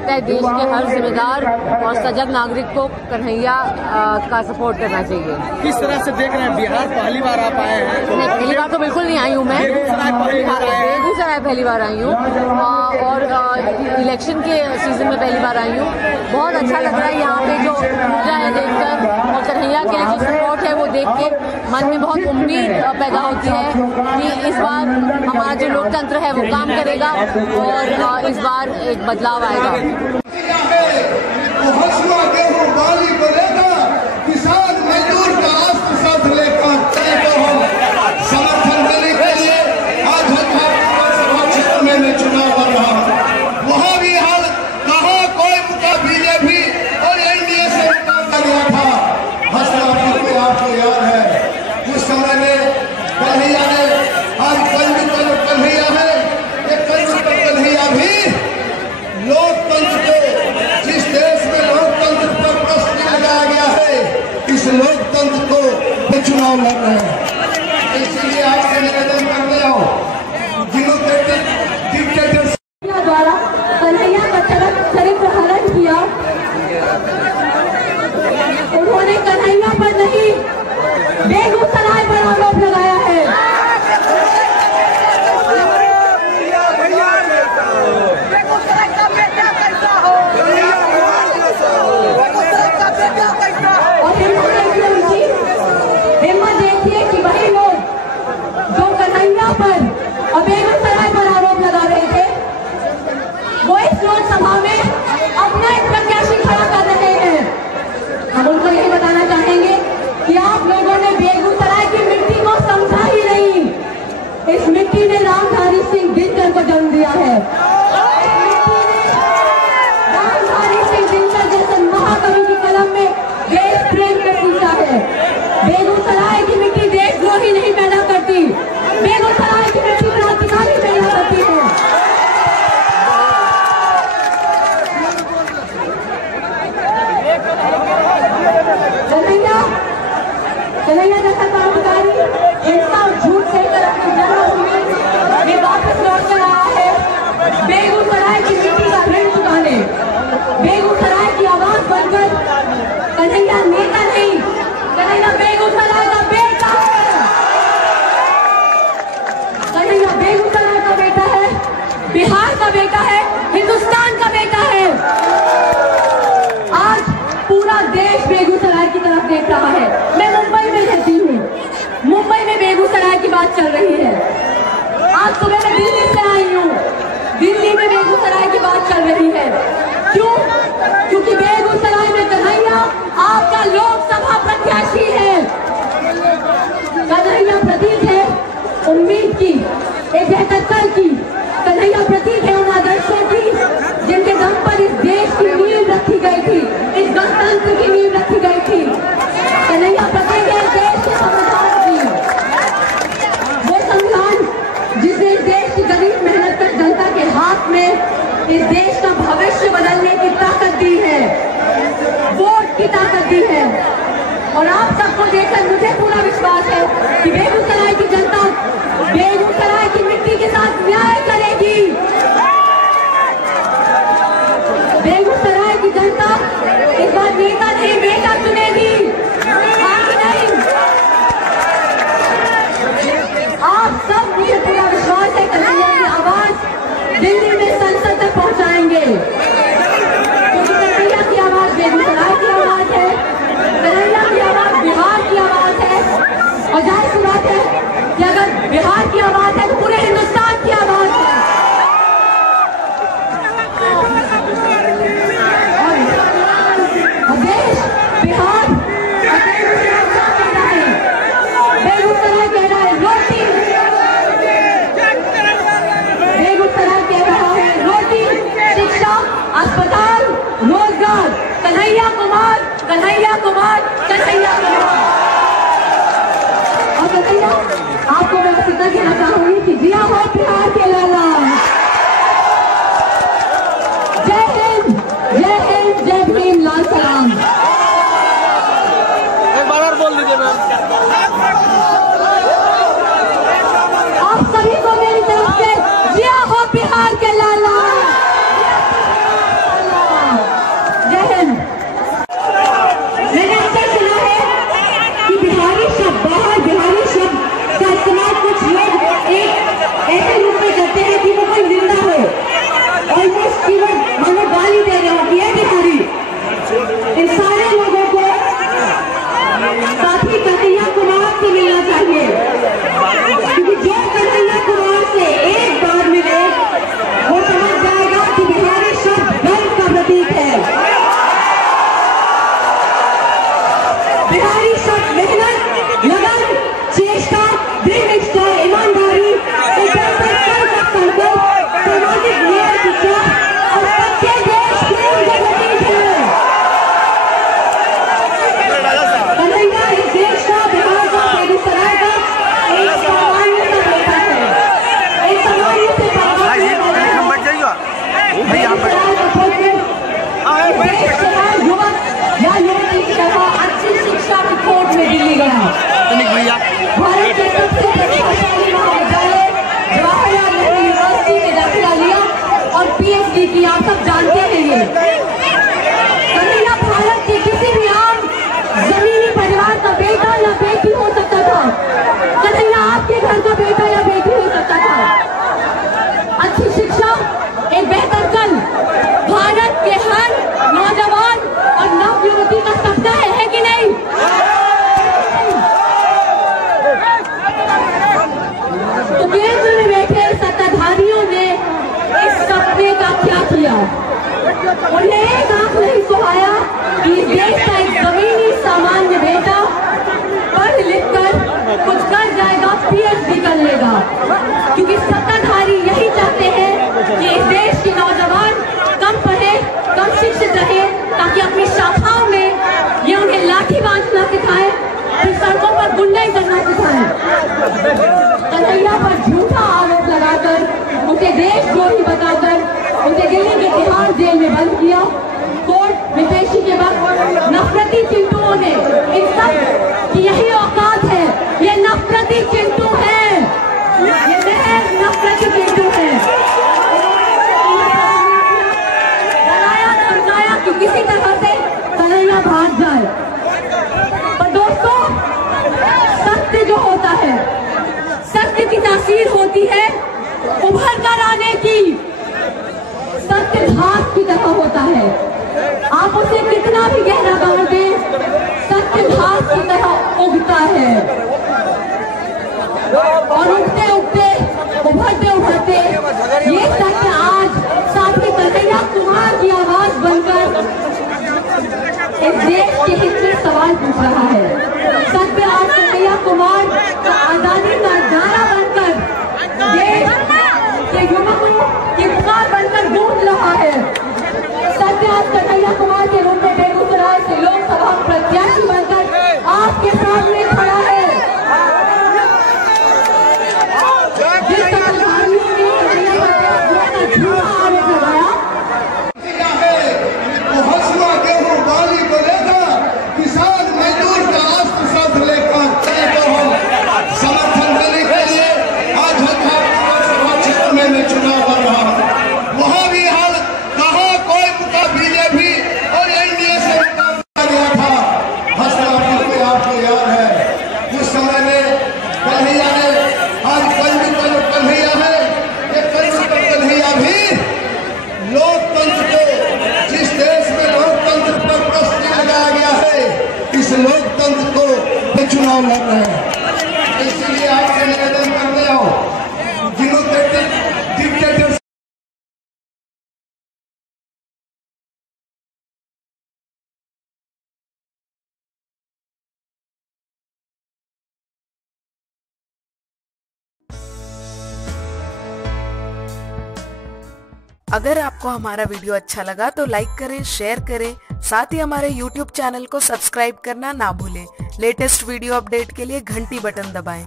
लगता है देश के हर जिम्मेदार और सजग नागरिक को कन्हैया का सपोर्ट करना चाहिए। किस तरह से देख रहे हैं? बिहार पहली बार आप आए हैं? नहीं, पहली बार तो बिल्कुल नहीं आई हूँ मैं, बेगूसराय पहली बार आई हूँ और इलेक्शन के सीजन में पहली बार आई हूँ। बहुत अच्छा लग रहा है यहाँ पे जो पूजा है देखकर, और कन्हैया के लिए जो सपोर्ट है वो देख के मन में बहुत उम्मीद पैदा होती है कि इस बार हमारा जो लोकतंत्र है वो काम करेगा और इस बार एक बदलाव आएगा। किसान मजदूर का अस्त्र शस्त्र लेकर समर्थन देने के लिए आज विधानसभा क्षेत्र में चुनाव हो रहा है। वहाँ भी हाल कहा कोई मुद्दा बीजेपी और एनडीए से मुकाबला गया था। हंसना आपको याद है उस समय में कन्हैया ने आज कन्हैया है, ये कन्हैया भी लोकतंत्र को, जिस देश में लोकतंत्र पर प्रश्न लगाया गया है, इस लोकतंत्र को चुनाव लड़ रहे हैं। इसलिए आपसे निवेदन करते हो डिक्टेटर द्वारा कन्हैया का चरित्र हरण किया, उन्होंने कन्हैया पर नहीं बेगूसराय पर आरोप लगाया है। और हिम्मत देखिए कि वही लोग जो कन्हैया पर और बेगूसराय पर आरोप लगा रहे थे, वो इस लोकसभा में अपना एक प्रत्याशी खड़ा कर रहे हैं। हम उनको यही बताना चाहेंगे कि आप लोगों ने बेगूसराय की मिट्टी को समझा ही नहीं। इस मिट्टी ने रामधारी सिंह दिनकर को जन्म दिया है। रामधारी सिंह दिनकर जैसे महाकवि की कलम में देश प्रेम का सींचा है। बेगूसराय की मिट्टी देशद्रोही नहीं पैदा करती, बेगूसराय की मिट्टी क्रांतिकारी पैदा करती है। कन्हैया जैसा क्रांतिकारी हिंसा और झूठ कहकर अपनी जन्मभूमि में वापस लौट कर आया है, बेगूसराय की मिट्टी का ऋण चुकाने। बेगूसराय की आवाज बनकर कन्हैया नेता नहीं, कन्हैया बेगूसराय का बेटा है। कन्हैया बेगूसराय का बेटा है, बिहार का बेटा है, हिंदुस्तान का बेटा है। आज पूरा देश बेगूसराय की तरफ देख रहा है। मैं मुंबई में रहती हूँ, मुंबई में बेगूसराय की बात चल रही है। आज सुबह मैं दिल्ली से आई हूँ, दिल्ली में बेगूसराय की बात चल रही है। क्यों? क्योंकि बेगूसराय में कन्हैया आपका लोकसभा प्रत्याशी है। कन्हैया प्रतीक है उम्मीद की, एक बेहतर कल की। कन्हैया प्रतीक है उन आदर्शों की जिनके दम पर इस देश की नींव रखी गई थी, इस गणतंत्र की नींव रखी गई थी। कन्हैया प्रतीक है देश के संविधान की, वो संविधान जिसने इस देश की गरीब मेहनत कर जनता के हाथ में इस देश का भविष्य बदलने की ताकत दी है, वोट की ताकत दी है। और आप सबको देखकर मुझे पूरा विश्वास है कि बेगूसराय की जनता बेगूसराय की मिट्टी के साथ न्याय करेगी। बेगूसराय की जनता इस बार नेता नहीं बेटा चुनेगी। आप सब मुझे पूरा विश्वास है कन्हैया की आवाज दिल्ली में संसद तक पहुंचाएंगे, क्योंकि कन्हैया की आवाज बेगूसराय की आवाज है, कन्हैया की आवाज बिहार की आवाज है। और जाहिर सी बात है कि अगर बिहार की आवाज है तो पूरे हिंदुस्तान की आवाज है। देश बिहार बेगूसराय कह रहा है रोटी, बेगूसराय कह रहा है रोटी, शिक्षा, अस्पताल, रोजगार। कन्हैया कुमार, कन्हैया कुमार, कन्हैया कुमार। और कन्हैया आपको मैं बस इतना कहना चाहूंगी कि जिया हो बिहार के लाला। जय हिंद, जय हिंद, जय भीम, लाल सलाम। एक बार और बोल दीजिए मैम। आप सभी को मेरी तरफ से जिया हो बिहार के लाला। का बेटा या बेटी हो सकता था। अच्छी शिक्षा, एक बेहतर कल भारत के हर नौजवान और नवयुवती का सपना है कि नहीं? तो केंद्र में बैठे सत्ताधारियों ने इस सपने का क्या किया? उन्हें एक आंख नहीं सुहाया कि इस देश का एक जमीनी सामान्य बेटा पढ़ लिख कर कुछ कर जाएगा, PhD कर लेगा, क्योंकि सत्ताधारी यही चाहते हैं कि इस देश के नौजवान कम पढ़े, कम शिक्षित रहे, ताकि अपनी शाखाओं में ये उन्हें लाठी बांधना सिखाए, फिर सड़कों पर गुंडाई करना सिखाए। कन्हैया पर झूठा आरोप लगाकर, उसे देशद्रोही बताकर उसे दिल्ली के तिहाड़ जेल में बंद किया। कोर्ट में पेशी के वक्त नफरती चिंटुओं ने इन सब की यही औकात है, ये नफरती चिंटू है, ये महज नफरती चिंटू है। डराया धमकाया कि किसी तरह से कन्हैया भाग जाए। पर दोस्तों, सत्य जो होता है, सत्य की तासीर होती है उभर कर आने की। सत्य घास की तरह होता है, आप उसे कितना भी गहरा गाड़ दें, सत्य घास की तरह उगता है। और उगते उगते, उभरते उभरते ये सत्य आज साथी कन्हैया कुमार की आवाज बनकर इस देश के हित में सवाल पूछ रहा है। सत्य आज कन्हैया कुमार का आजादी का नारा बनकर देश के युवकों की पुकार बनकर गूंज रहा है। सत्य आज कन्हैया कुमार के रूप में बेगूसराय से लोकसभा प्रत्याशी बनकर आपके सामने खड़ा है। जिस सत्ताधारियों ने कन्हैया पर झूठा आरोप लगाया, हसुआ गेहूं बाली को लेकर किसान मजदूर का अस्त्र शस्त्र लेकर तो हम समर्थन देने के लिए आज लोकसभा क्षेत्र में चुनाव हो रहा है। वहाँ भी हाल कहा कोई मुका बीजेपी और एनडीए से मुकाबला गया था। हसनापुर में आपको याद है जिस समय में कन्हैया ने आज कन्हैया है, ये कन्हैया भी लोकतंत्र को, जिस देश में लोकतंत्र पर प्रश्न लगाया गया है, इस लोकतंत्र को चुनाव लड़ रहे हैं। इसलिए आपसे निवेदन करते हो डिक्टेटर अगर आपको हमारा वीडियो अच्छा लगा तो लाइक करें, शेयर करें, साथ ही हमारे YouTube चैनल को सब्सक्राइब करना ना भूलें। लेटेस्ट वीडियो अपडेट के लिए घंटी बटन दबाएं।